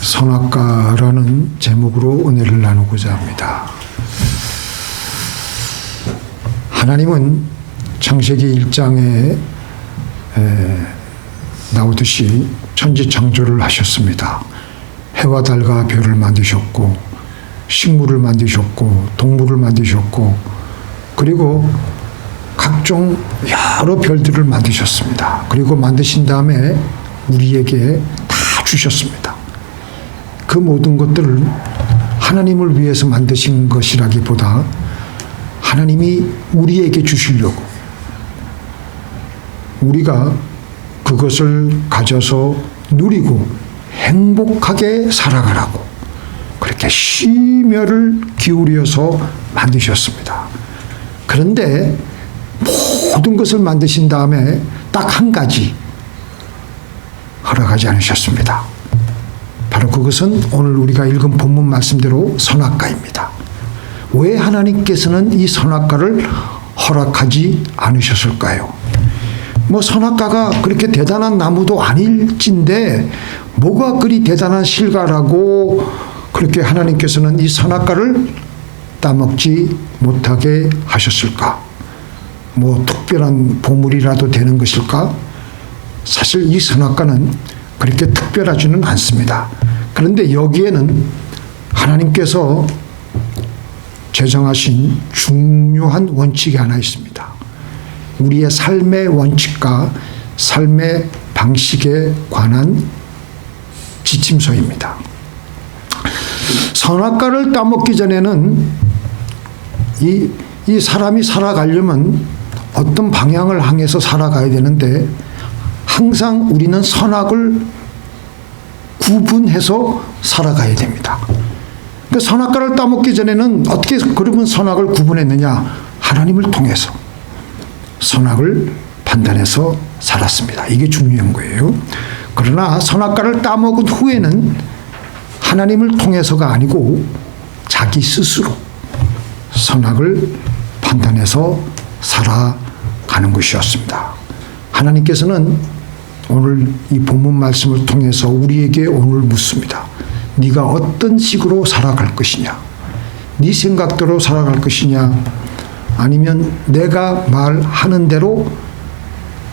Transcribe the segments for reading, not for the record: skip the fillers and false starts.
선악과라는 제목으로 은혜를 나누고자 합니다. 하나님은 창세기 1장에 나오듯이 천지창조를 하셨습니다. 해와 달과 별을 만드셨고 식물을 만드셨고 동물을 만드셨고 그리고 각종 여러 별들을 만드셨습니다. 그리고 만드신 다음에 우리에게 다 주셨습니다. 그 모든 것들을 하나님을 위해서 만드신 것이라기보다 하나님이 우리에게 주시려고 우리가 그것을 가져서 누리고 행복하게 살아가라고 그렇게 심혈을 기울여서 만드셨습니다. 그런데 모든 것을 만드신 다음에 딱 한 가지 허락하지 않으셨습니다. 바로 그것은 오늘 우리가 읽은 본문 말씀대로 선악과입니다. 왜 하나님께서는 이 선악과를 허락하지 않으셨을까요? 선악과가 그렇게 대단한 나무도 아닐진데 뭐가 그리 대단한 실과라고 그렇게 하나님께서는 이 선악과를 따먹지 못하게 하셨을까? 특별한 보물이라도 되는 것일까? 사실 이 선악과는 그렇게 특별하지는 않습니다. 그런데 여기에는 하나님께서 제정하신 중요한 원칙이 하나 있습니다. 우리의 삶의 원칙과 삶의 방식에 관한 지침서입니다. 선악과를 따먹기 전에는 이 사람이 살아가려면 어떤 방향을 향해서 살아가야 되는데 항상 우리는 선악을 구분해서 살아가야 됩니다. 선악과를 따먹기 전에는 어떻게 그러면 선악을 구분했느냐? 하나님을 통해서 선악을 판단해서 살았습니다. 이게 중요한 거예요. 그러나 선악과를 따먹은 후에는 하나님을 통해서가 아니고 자기 스스로 선악을 판단해서 살아가는 것이었습니다. 하나님께서는 오늘 이 본문 말씀을 통해서 우리에게 오늘 묻습니다. 네가 어떤 식으로 살아갈 것이냐? 네 생각대로 살아갈 것이냐? 아니면 내가 말하는 대로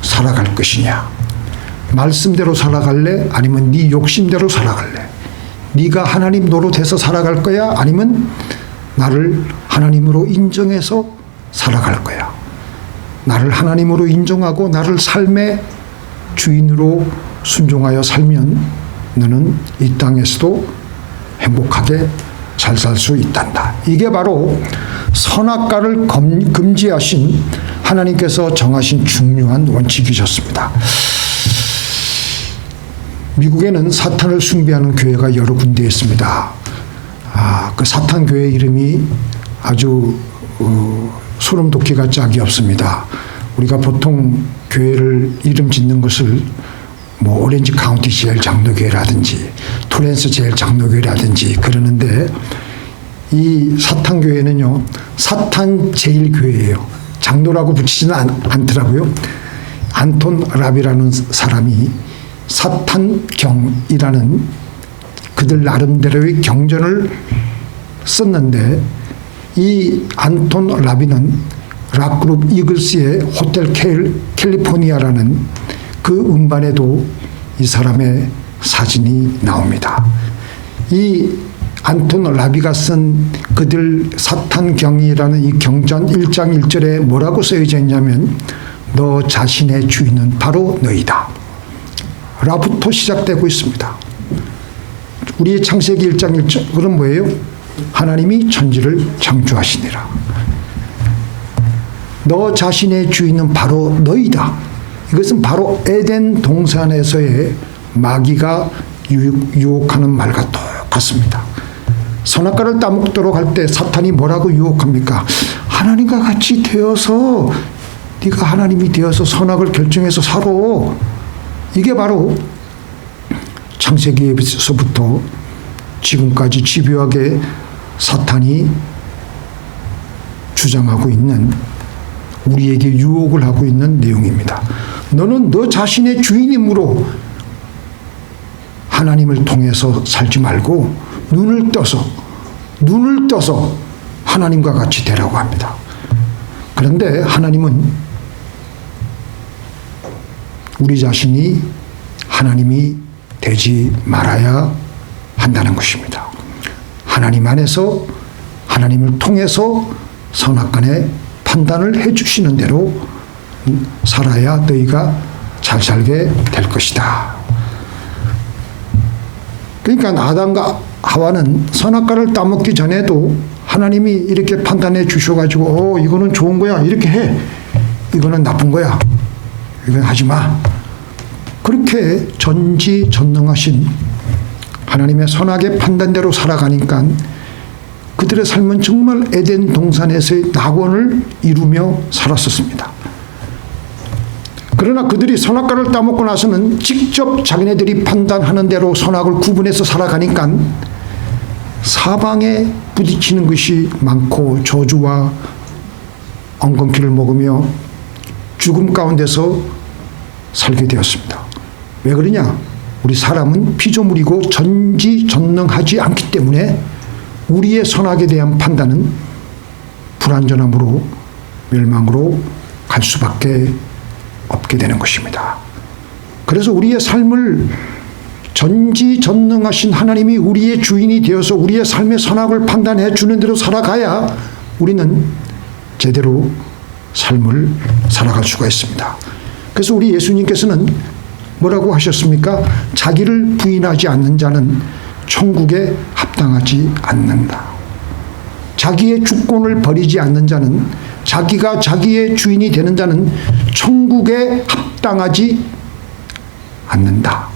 살아갈 것이냐? 말씀대로 살아갈래? 아니면 네 욕심대로 살아갈래? 네가 하나님 노릇해서 살아갈 거야? 아니면 나를 하나님으로 인정해서 살아갈 거야? 나를 하나님으로 인정하고 나를 삶의 주인으로 순종하여 살면 너는 이 땅에서도 행복하게 잘 살 수 있단다. 이게 바로 선악과를 금지하신 하나님께서 정하신 중요한 원칙이셨습니다. 미국에는 사탄을 숭배하는 교회가 여러 군데 있습니다. 그 사탄 교회 이름이 아주 소름 돋기가 짝이 없습니다. 우리가 보통 교회를 이름 짓는 것을 오렌지 카운티 제일 장로교회라든지 토렌스 제일 장로교회라든지 그러는데 이 사탄 교회는요 사탄 제일 교회예요. 장로라고 붙이지는 않더라고요. 안톤 라비라는 사람이 사탄경이라는 그들 나름대로의 경전을 썼는데 이 안톤 라비는 락그룹 이글스의 호텔 캘리포니아라는 그 음반에도 이 사람의 사진이 나옵니다. 이 안톤 라비가 쓴 그들 사탄경이라는 이 경전 1장 1절에 뭐라고 쓰여져 있냐면 너 자신의 주인은 바로 너희다 라부터 시작되고 있습니다. 우리의 창세기 1장 1절 그건 뭐예요? 하나님이 천지를 창조하시니라. 너 자신의 주인은 바로 너희다. 이것은 바로 에덴 동산에서의 마귀가 유혹하는 말과 똑같습니다. 선악과를 따먹도록 할 때 사탄이 뭐라고 유혹합니까? 하나님과 같이 되어서 네가 하나님이 되어서 선악을 결정해서 살아. 이게 바로 창세기에서부터 지금까지 집요하게 사탄이 주장하고 있는 우리에게 유혹을 하고 있는 내용입니다. 너는 너 자신의 주인이므로 하나님을 통해서 살지 말고 눈을 떠서 하나님과 같이 되라고 합니다. 그런데 하나님은 우리 자신이 하나님이 되지 말아야 한다는 것입니다. 하나님 안에서 하나님을 통해서 선악간의 판단을 해주시는 대로 살아야 너희가 잘 살게 될 것이다. 그러니까 아담과 하와는 선악과를 따먹기 전에도 하나님이 이렇게 판단해 주셔가지고 이거는 좋은 거야 이렇게 해, 이거는 나쁜 거야 이건 하지 마, 그렇게 전지전능하신 하나님의 선악의 판단대로 살아가니까 그들의 삶은 정말 에덴 동산에서의 낙원을 이루며 살았었습니다. 그러나 그들이 선악과를 따먹고 나서는 직접 자기네들이 판단하는 대로 선악을 구분해서 살아가니까 사방에 부딪히는 것이 많고 저주와 엉겅퀴를 먹으며 죽음 가운데서 살게 되었습니다. 왜 그러냐? 우리 사람은 피조물이고 전지전능하지 않기 때문에 우리의 선악에 대한 판단은 불완전함으로 멸망으로 갈 수밖에 없게 되는 것입니다. 그래서 우리의 삶을 전지전능하신 하나님이 우리의 주인이 되어서 우리의 삶의 선악을 판단해 주는 대로 살아가야 우리는 제대로 삶을 살아갈 수가 있습니다. 그래서 우리 예수님께서는 뭐라고 하셨습니까? 자기를 부인하지 않는 자는 천국에 합당하지 않는다. 자기의 주권을 버리지 않는 자는, 자기가 자기의 주인이 되는 자는 천국에 합당하지 않는다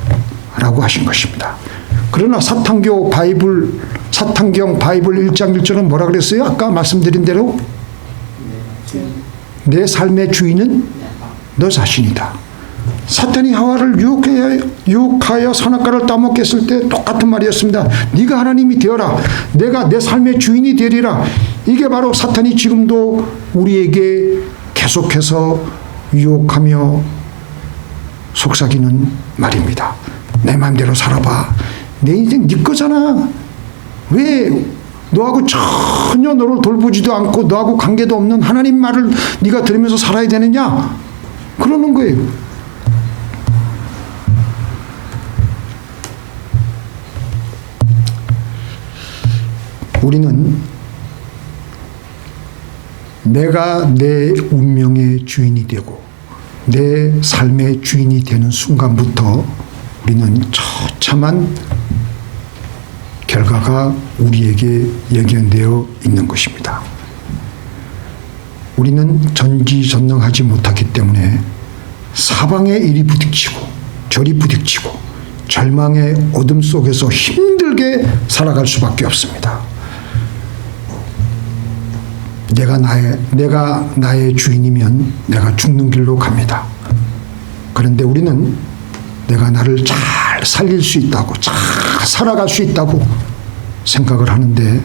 라고 하신 것입니다. 그러나 사탄경 바이블 1장 1절은 뭐라 그랬어요? 아까 말씀드린 대로 내 삶의 주인은 너 자신이다. 사탄이 하와를 유혹하여 선악과를 따먹게 했을 때 똑같은 말이었습니다. 네가 하나님이 되어라. 내가 내 삶의 주인이 되리라. 이게 바로 사탄이 지금도 우리에게 계속해서 유혹하며 속삭이는 말입니다. 내 마음대로 살아봐. 내 인생 네 거잖아. 왜 너하고 전혀 너를 돌보지도 않고 너하고 관계도 없는 하나님 말을 네가 들으면서 살아야 되느냐? 그러는 거예요. 우리는 내가 내 운명의 주인이 되고 내 삶의 주인이 되는 순간부터 우리는 처참한 결과가 우리에게 예견되어 있는 것입니다. 우리는 전지전능하지 못하기 때문에 사방에 이리 부딪히고 저리 부딪히고 절망의 어둠 속에서 힘들게 살아갈 수밖에 없습니다. 내가 나의 주인이면 내가 죽는 길로 갑니다. 그런데 우리는 내가 나를 잘 살릴 수 있다고, 잘 살아갈 수 있다고 생각을 하는데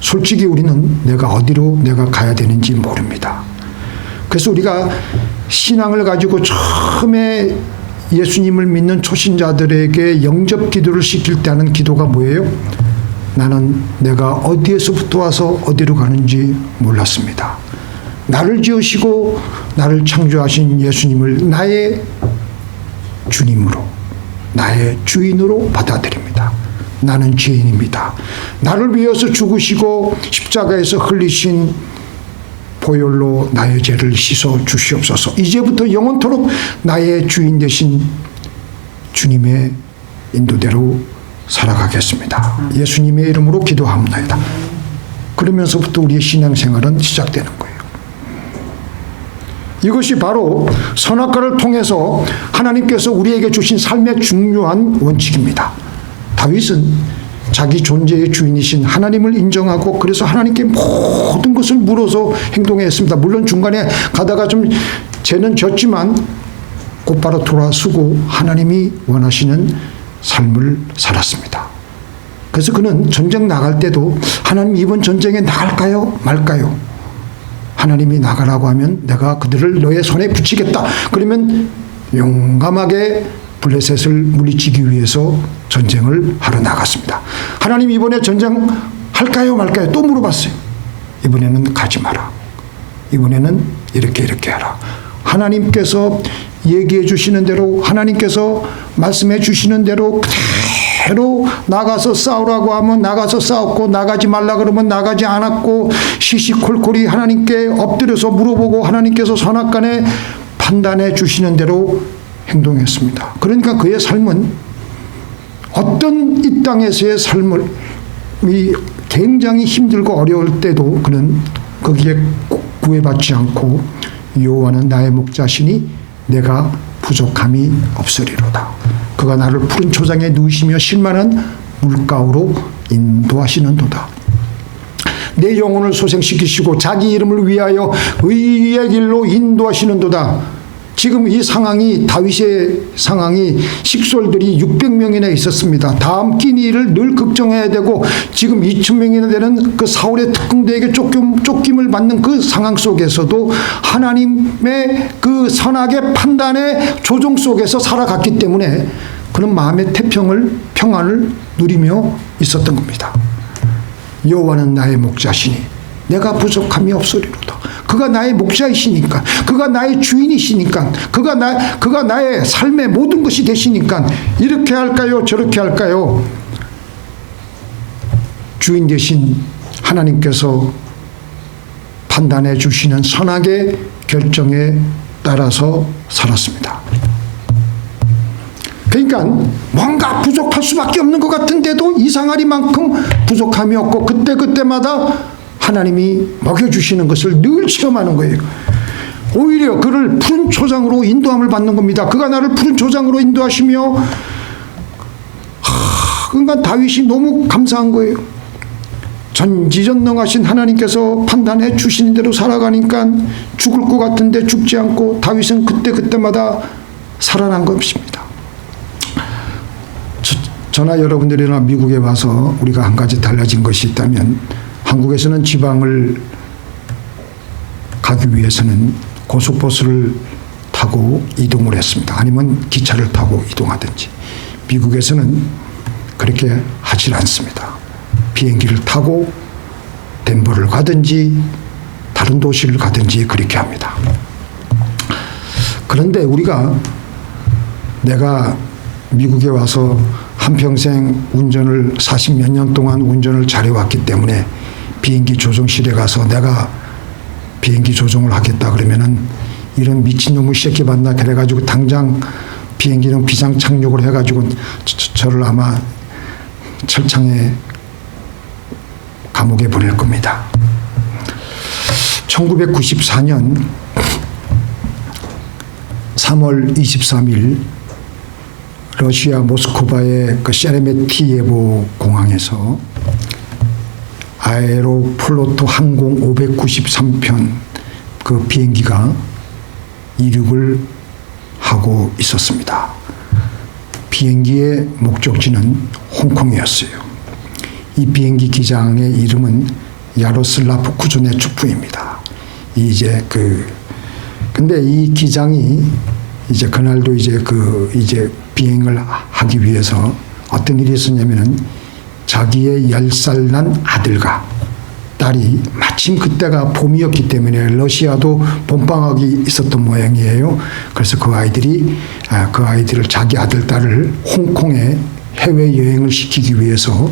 솔직히 우리는 내가 어디로 내가 가야 되는지 모릅니다. 그래서 우리가 신앙을 가지고 처음에 예수님을 믿는 초신자들에게 영접 기도를 시킬 때 하는 기도가 뭐예요? 나는 내가 어디에서부터 와서 어디로 가는지 몰랐습니다. 나를 지으시고 나를 창조하신 예수님을 나의 주님으로, 나의 주인으로 받아들입니다. 나는 죄인입니다. 나를 위해서 죽으시고 십자가에서 흘리신 보혈로 나의 죄를 씻어 주시옵소서. 이제부터 영원토록 나의 주인 되신 주님의 인도대로 살아가겠습니다. 예수님의 이름으로 기도합니다. 그러면서부터 우리의 신앙생활은 시작되는 거예요. 이것이 바로 선악과를 통해서 하나님께서 우리에게 주신 삶의 중요한 원칙입니다. 다윗은 자기 존재의 주인이신 하나님을 인정하고 그래서 하나님께 모든 것을 물어서 행동했습니다. 물론 중간에 가다가 좀 죄는 졌지만 곧바로 돌아서고 하나님이 원하시는 삶을 살았습니다. 그래서 그는 전쟁 나갈 때도 하나님 이번 전쟁에 나갈까요? 말까요? 하나님이 나가라고 하면 내가 그들을 너의 손에 붙이겠다. 그러면 용감하게 블레셋을 물리치기 위해서 전쟁을 하러 나갔습니다. 하나님 이번에 전쟁 할까요 말까요? 또 물어봤어요. 이번에는 가지 마라. 이번에는 이렇게 하라. 하나님께서 얘기해 주시는 대로, 하나님께서 말씀해 주시는 대로 그대로 나가서 싸우라고 하면 나가서 싸웠고, 나가지 말라 그러면 나가지 않았고, 시시콜콜이 하나님께 엎드려서 물어보고 하나님께서 선악간에 판단해 주시는 대로 행동했습니다. 그러니까 그의 삶은 어떤 이 땅에서의 삶을 굉장히 힘들고 어려울 때도 그는 거기에 구애받지 않고, 여호와는 나의 목자시니 내가 부족함이 없으리로다. 그가 나를 푸른 초장에 누이시며 실만한 물가로 인도하시는도다. 내 영혼을 소생시키시고 자기 이름을 위하여 의의 길로 인도하시는도다. 지금 이 상황이, 다윗의 상황이 식솔들이 600명이나 있었습니다. 다음 끼니를 늘 걱정해야 되고, 지금 2000명이나 되는 그 사울의 특공대에게 쫓김을 받는 그 상황 속에서도 하나님의 그 선악의 판단의 조종 속에서 살아갔기 때문에 그는 마음의 평안을 누리며 있었던 겁니다. 여호와는 나의 목자시니 내가 부족함이 없으리로다. 그가 나의 목자이시니까, 그가 나의 주인이시니까, 그가 나의 삶의 모든 것이 되시니까 이렇게 할까요? 저렇게 할까요? 주인 되신 하나님께서 판단해 주시는 선악의 결정에 따라서 살았습니다. 그러니까 뭔가 부족할 수밖에 없는 것 같은데도 이상하리만큼 부족함이 없고, 그때마다 하나님이 먹여주시는 것을 늘 체험하는 거예요. 오히려 그를 푸른 초장으로 인도함을 받는 겁니다. 그가 나를 푸른 초장으로 인도하시며, 그러니까 다윗이 너무 감사한 거예요. 전지전능하신 하나님께서 판단해 주시는 대로 살아가니까 죽을 것 같은데 죽지 않고, 다윗은 그때마다 살아난 것입니다. 저나 여러분들이나 미국에 와서 우리가 한 가지 달라진 것이 있다면, 한국에서는 지방을 가기 위해서는 고속버스를 타고 이동을 했습니다. 아니면 기차를 타고 이동하든지. 미국에서는 그렇게 하질 않습니다. 비행기를 타고 덴버를 가든지 다른 도시를 가든지 그렇게 합니다. 그런데 내가 미국에 와서 한평생 운전을 40몇 년 동안 운전을 잘해왔기 때문에 비행기 조종실에 가서 내가 비행기 조종을 하겠다 그러면은 이런 미친놈의 새끼 봤나 그래가지고 당장 비행기는 비상 착륙을 해가지고 저를 아마 철창에 감옥에 보낼 겁니다. 1994년 3월 23일 러시아 모스크바의 그 셰레메티예보 공항에서 아에로플로트 항공 593편 그 비행기가 이륙을 하고 있었습니다. 비행기의 목적지는 홍콩이었어요. 이 비행기 기장의 이름은 야로슬라프 쿠즈네초프입니다. 근데 이 기장이 그날도 비행을 하기 위해서 어떤 일이 있었냐면은 자기의 10살 난 아들과 딸이 마침 그때가 봄이었기 때문에 러시아도 봄방학이 있었던 모양이에요. 그래서 그 아이들을 자기 아들, 딸을 홍콩에 해외여행을 시키기 위해서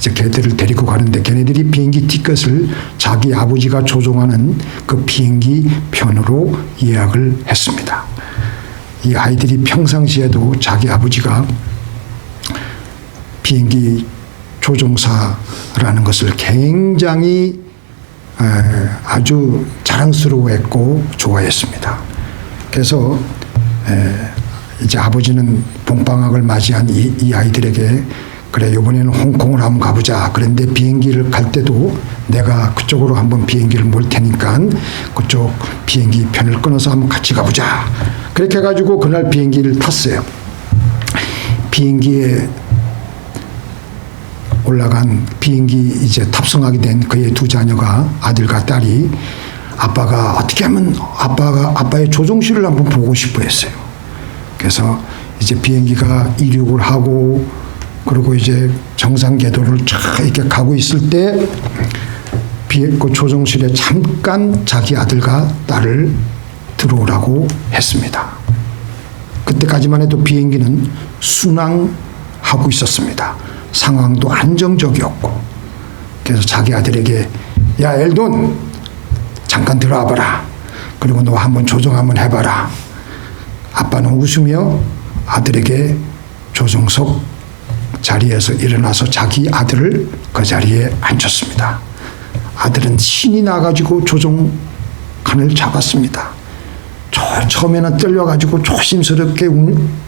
걔들을 데리고 가는데, 걔네들이 비행기 티켓을 자기 아버지가 조종하는 그 비행기 편으로 예약을 했습니다. 이 아이들이 평상시에도 자기 아버지가 비행기 조종사라는 것을 굉장히 아주 자랑스러워했고 좋아했습니다. 그래서 아버지는 봄방학을 맞이한 이 아이들에게 그래, 이번에는 홍콩을 한번 가보자. 그런데 비행기를 갈 때도 내가 그쪽으로 한번 비행기를 몰 테니까 그쪽 비행기 편을 끊어서 한번 같이 가보자. 그렇게 해가지고 그날 비행기를 탔어요. 비행기에 올라간 비행기 탑승하게 된 그의 두 자녀가, 아들과 딸이 아빠가 어떻게 하면 아빠의 조종실을 한번 보고 싶어 했어요. 그래서 이제 비행기가 이륙을 하고 그리고 이제 정상 궤도를 쫙 이렇게 가고 있을 때 그 조종실에 잠깐 자기 아들과 딸을 들어오라고 했습니다. 그때까지만 해도 비행기는 순항하고 있었습니다. 상황도 안정적이었고 그래서 자기 아들에게 야 엘돈 잠깐 들어와 봐라. 그리고 너 한번 조종 한번 해봐라. 아빠는 웃으며 아들에게 조종석 자리에서 일어나서 자기 아들을 그 자리에 앉혔습니다. 아들은 신이 나가지고 조종칸을 잡았습니다. 처음에는 떨려가지고 조심스럽게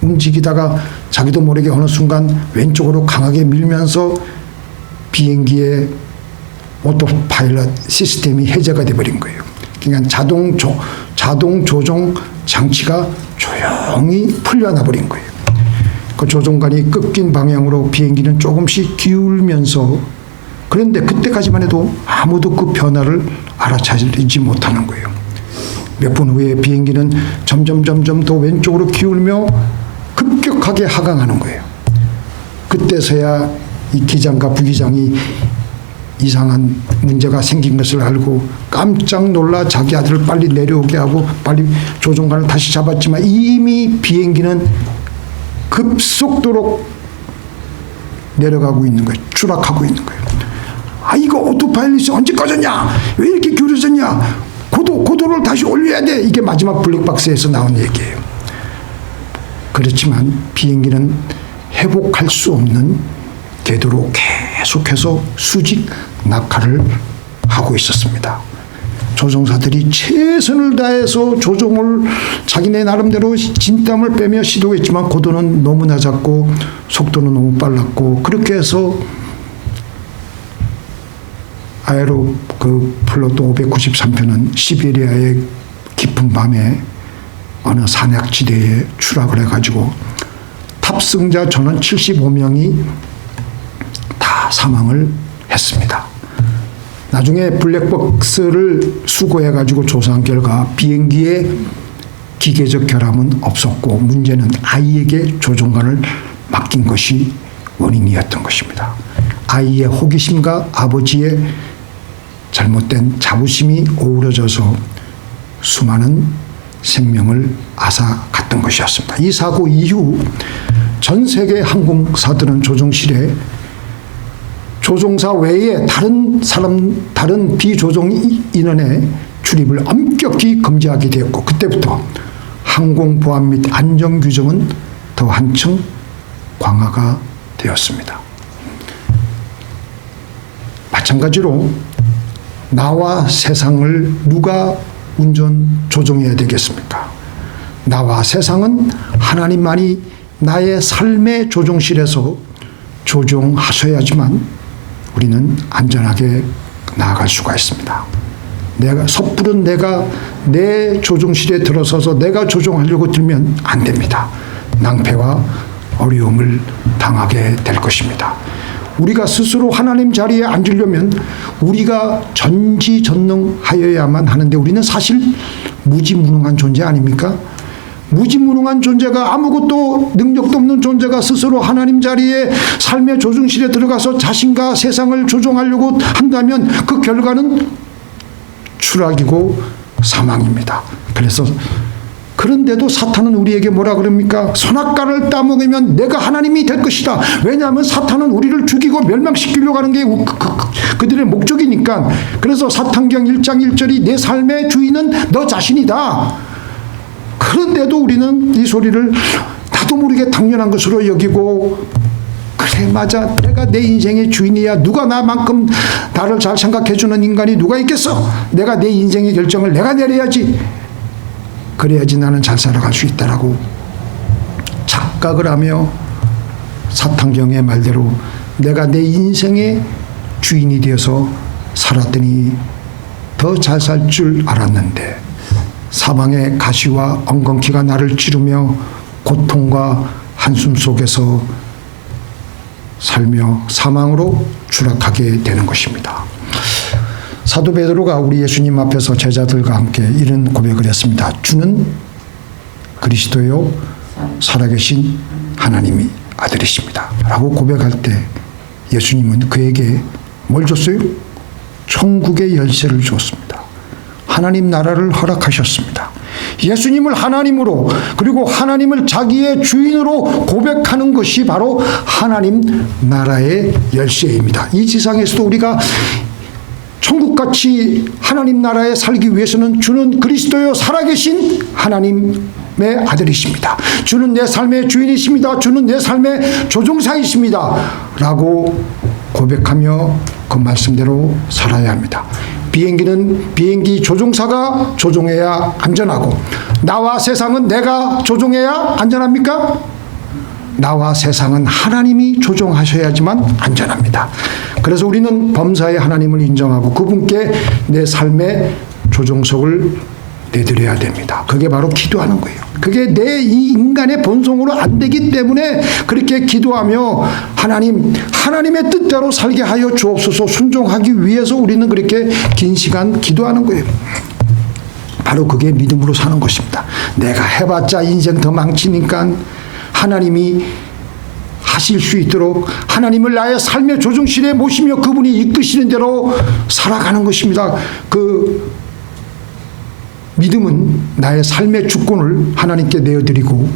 움직이다가 자기도 모르게 어느 순간 왼쪽으로 강하게 밀면서 비행기의 오토파일럿 시스템이 해제가 돼버린 거예요. 그러니까 자동 조종 장치가 조용히 풀려나 버린 거예요. 그 조종관이 꺾인 방향으로 비행기는 조금씩 기울면서 그런데 그때까지만 해도 아무도 그 변화를 알아차리지 못하는 거예요. 몇 분 후에 비행기는 점점 더 왼쪽으로 기울며 급격하게 하강하는 거예요. 그때서야 이 기장과 부기장이 이상한 문제가 생긴 것을 알고 깜짝 놀라 자기 아들을 빨리 내려오게 하고 빨리 조종관을 다시 잡았지만 이미 비행기는 급속도로 내려가고 있는 거예요. 추락하고 있는 거예요. 아 이거 오토파일럿이 언제 꺼졌냐? 왜 이렇게 기울어졌냐? 고도를 다시 올려야 돼. 이게 마지막 블랙박스에서 나온 얘기예요. 그렇지만 비행기는 회복할 수 없는 궤도로 계속해서 수직 낙하를 하고 있었습니다. 조종사들이 최선을 다해서 조종을 자기네 나름대로 진땀을 빼며 시도했지만 고도는 너무 낮았고 속도는 너무 빨랐고 그렇게 해서 아에로 그 플로트 593편은 시베리아의 깊은 밤에 어느 산약지대에 추락을 해가지고 탑승자 전원 75명이 다 사망을 했습니다. 나중에 블랙박스를 수거해가지고 조사한 결과 비행기의 기계적 결함은 없었고 문제는 아이에게 조종관을 맡긴 것이 원인이었던 것입니다. 아이의 호기심과 아버지의 잘못된 자부심이 어우러져서 수많은 생명을 앗아갔던 것이었습니다. 이 사고 이후 전 세계 항공사들은 조종실에 조종사 외에 다른 비조종 인원의 출입을 엄격히 금지하게 되었고 그때부터 항공보안 및 안전 규정은 더 한층 강화가 되었습니다. 마찬가지로 나와 세상을 누가 조종해야 되겠습니까? 나와 세상은 하나님만이 나의 삶의 조종실에서 조종하셔야지만 우리는 안전하게 나아갈 수가 있습니다. 섣부른 내가 내 조종실에 들어서서 내가 조종하려고 들면 안 됩니다. 낭패와 어려움을 당하게 될 것입니다. 우리가 스스로 하나님 자리에 앉으려면 우리가 전지전능하여야만 하는데 우리는 사실 무지무능한 존재 아닙니까? 무지무능한 존재가 아무것도 능력도 없는 존재가 스스로 하나님 자리에 삶의 조종실에 들어가서 자신과 세상을 조종하려고 한다면 그 결과는 추락이고 사망입니다. 그런데도 사탄은 우리에게 뭐라 그럽니까? 선악과를 따먹으면 내가 하나님이 될 것이다. 왜냐하면 사탄은 우리를 죽이고 멸망시키려고 하는 게 그들의 목적이니까. 그래서 사탄경 1장 1절이 내 삶의 주인은 너 자신이다. 그런데도 우리는 이 소리를 나도 모르게 당연한 것으로 여기고 그래 맞아 내가 내 인생의 주인이야. 누가 나만큼 나를 잘 생각해주는 인간이 누가 있겠어. 내가 내 인생의 결정을 내가 내려야지. 그래야지 나는 잘 살아갈 수 있다라고 착각을 하며 사탄경의 말대로 내가 내 인생의 주인이 되어서 살았더니 더 잘 살 줄 알았는데 사망의 가시와 엉겅퀴가 나를 찌르며 고통과 한숨 속에서 살며 사망으로 추락하게 되는 것입니다. 사도 베드로가 우리 예수님 앞에서 제자들과 함께 이런 고백을 했습니다. 주는 그리스도요 살아계신 하나님이 아들이십니다 라고 고백할 때 예수님은 그에게 뭘 줬어요? 천국의 열쇠를 주었습니다. 하나님 나라를 허락하셨습니다. 예수님을 하나님으로 그리고 하나님을 자기의 주인으로 고백하는 것이 바로 하나님 나라의 열쇠입니다. 이 지상에서도 우리가 천국같이 하나님 나라에 살기 위해서는 주는 그리스도요 살아계신 하나님의 아들이십니다. 주는 내 삶의 주인이십니다. 주는 내 삶의 조종사이십니다 라고 고백하며 그 말씀대로 살아야 합니다. 비행기는 비행기 조종사가 조종해야 안전하고 나와 세상은 내가 조종해야 안전합니까? 나와 세상은 하나님이 조종하셔야지만 안전합니다. 그래서 우리는 범사의 하나님을 인정하고 그분께 내 삶의 조종석을 내드려야 됩니다. 그게 바로 기도하는 거예요. 그게 내 이 인간의 본성으로 안 되기 때문에 그렇게 기도하며 하나님의 뜻대로 살게 하여 주옵소서 순종하기 위해서 우리는 그렇게 긴 시간 기도하는 거예요. 바로 그게 믿음으로 사는 것입니다. 내가 해봤자 인생 더 망치니까 하나님이 하실 수 있도록 하나님을 나의 삶의 조종실에 모시며 그분이 이끄시는 대로 살아가는 것입니다. 그 믿음은 나의 삶의 주권을 하나님께 내어드리고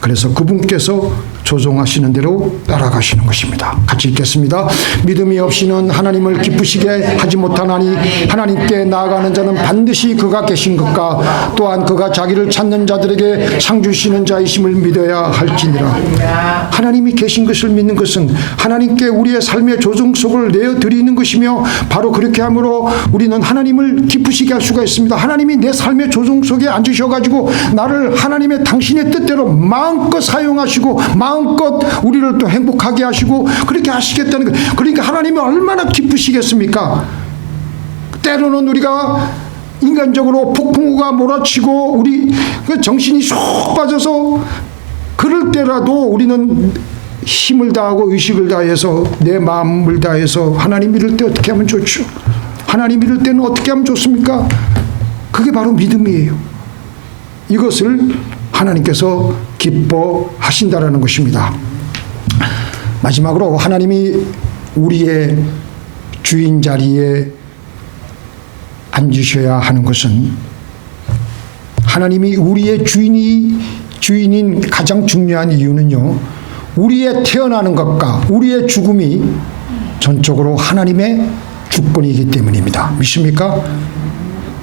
그래서 그분께서 조종하시는 대로 따라가시는 것입니다. 같이 읽겠습니다. 믿음이 없이는 하나님을 기쁘시게 하지 못하나니 하나님께 나아가는 자는 반드시 그가 계신 것과 또한 그가 자기를 찾는 자들에게 상 주시는 자이심을 믿어야 할지니라. 하나님이 계신 것을 믿는 것은 하나님께 우리의 삶의 조종석을 내어드리는 것이며 바로 그렇게 함으로 우리는 하나님을 기쁘시게 할 수가 있습니다. 하나님이 내 삶의 조종석에 앉으셔가지고 나를 하나님의 당신의 뜻대로 마음껏 사용하시고 마음껏 우리를 또 행복하게 하시고 그렇게 하시겠다는 거예요. 그러니까 하나님이 얼마나 기쁘시겠습니까? 때로는 우리가 인간적으로 폭풍우가 몰아치고 우리 정신이 쏙 빠져서 그럴 때라도 우리는 힘을 다하고 의식을 다해서 내 마음을 다해서 하나님 이럴 때 어떻게 하면 좋죠? 하나님 이럴 때는 어떻게 하면 좋습니까? 그게 바로 믿음이에요. 이것을 하나님께서 기뻐하신다라는 것입니다. 마지막으로 하나님이 우리의 주인 자리에 앉으셔야 하는 것은 하나님이 우리의 주인인 가장 중요한 이유는요. 우리의 태어나는 것과 우리의 죽음이 전적으로 하나님의 주권이기 때문입니다. 믿습니까?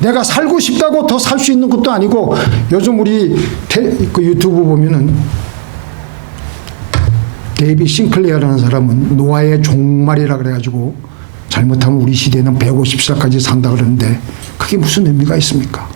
내가 살고 싶다고 더 살 수 있는 것도 아니고 요즘 우리 그 유튜브 보면은 데이비 싱클레어라는 사람은 노아의 종말이라 그래가지고 잘못하면 우리 시대는 150살까지 산다 그러는데 그게 무슨 의미가 있습니까?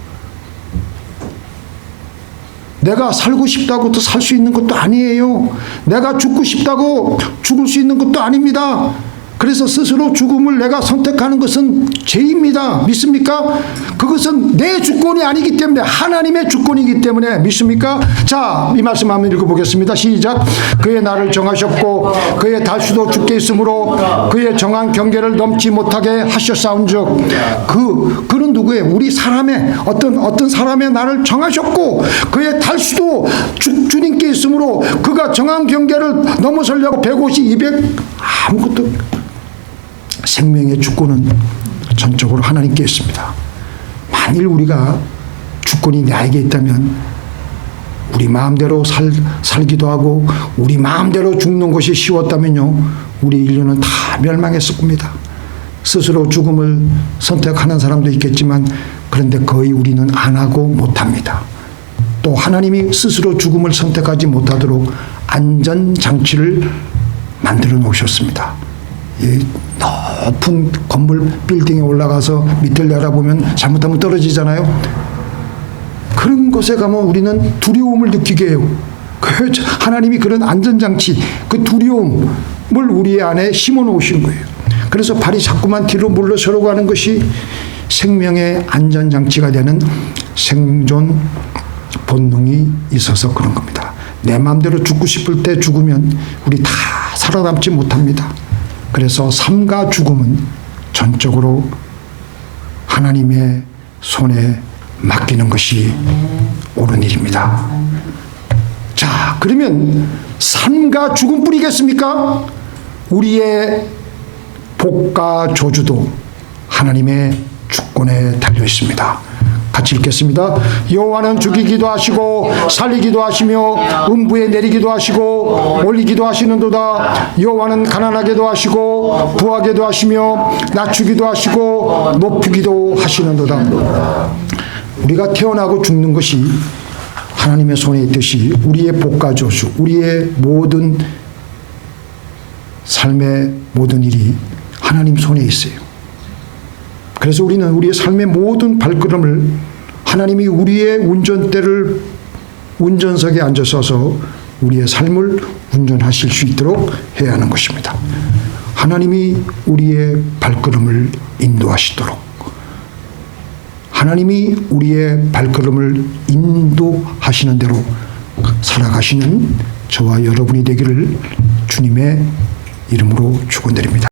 내가 살고 싶다고 더 살 수 있는 것도 아니에요. 내가 죽고 싶다고 죽을 수 있는 것도 아닙니다. 그래서 스스로 죽음을 내가 선택하는 것은 죄입니다. 믿습니까? 그것은 내 주권이 아니기 때문에 하나님의 주권이기 때문에 믿습니까? 자, 이 말씀 한번 읽어보겠습니다. 시작. 그의 날을 정하셨고 그의 달수도 주께 있으므로 그의 정한 경계를 넘지 못하게 하셨사온즉 그는 누구예요? 우리 사람의 어떤 사람의 날을 정하셨고 그의 달수도 주님께 있으므로 그가 정한 경계를 넘어서려고 150, 200 아무것도 생명의 주권은 전적으로 하나님께 있습니다. 만일 우리가 주권이 나에게 있다면 우리 마음대로 살기도 하고 우리 마음대로 죽는 것이 쉬웠다면요. 우리 인류는 다 멸망했을 겁니다. 스스로 죽음을 선택하는 사람도 있겠지만 그런데 거의 우리는 안 하고 못합니다. 또 하나님이 스스로 죽음을 선택하지 못하도록 안전장치를 만들어 놓으셨습니다. 이 높은 건물 빌딩에 올라가서 밑을 내려보면 잘못하면 떨어지잖아요. 그런 곳에 가면 우리는 두려움을 느끼게 해요. 하나님이 그런 안전장치, 그 두려움을 우리 안에 심어 놓으신 거예요. 그래서 발이 자꾸만 뒤로 물러서려고 하는 것이 생명의 안전장치가 되는 생존 본능이 있어서 그런 겁니다. 내 마음대로 죽고 싶을 때 죽으면 우리 다 살아남지 못합니다. 그래서 삶과 죽음은 전적으로 하나님의 손에 맡기는 것이 옳은 일입니다. 자, 그러면 삶과 죽음뿐이겠습니까? 우리의 복과 저주도 하나님의 주권에 달려 있습니다. 같이 읽겠습니다. 여호와는 죽이기도 하시고 살리기도 하시며 음부에 내리기도 하시고 올리기도 하시는도다. 여호와는 가난하게도 하시고 부하게도 하시며 낮추기도 하시고 높이기도 하시는도다. 우리가 태어나고 죽는 것이 하나님의 손에 있듯이 우리의 복과 저주, 우리의 모든 삶의 모든 일이 하나님 손에 있어요. 그래서 우리는 우리의 삶의 모든 발걸음을 하나님이 우리의 운전석에 앉으셔서 우리의 삶을 운전하실 수 있도록 해야 하는 것입니다. 하나님이 우리의 발걸음을 인도하시도록, 하나님이 우리의 발걸음을 인도하시는 대로 살아가시는 저와 여러분이 되기를 주님의 이름으로 축원드립니다.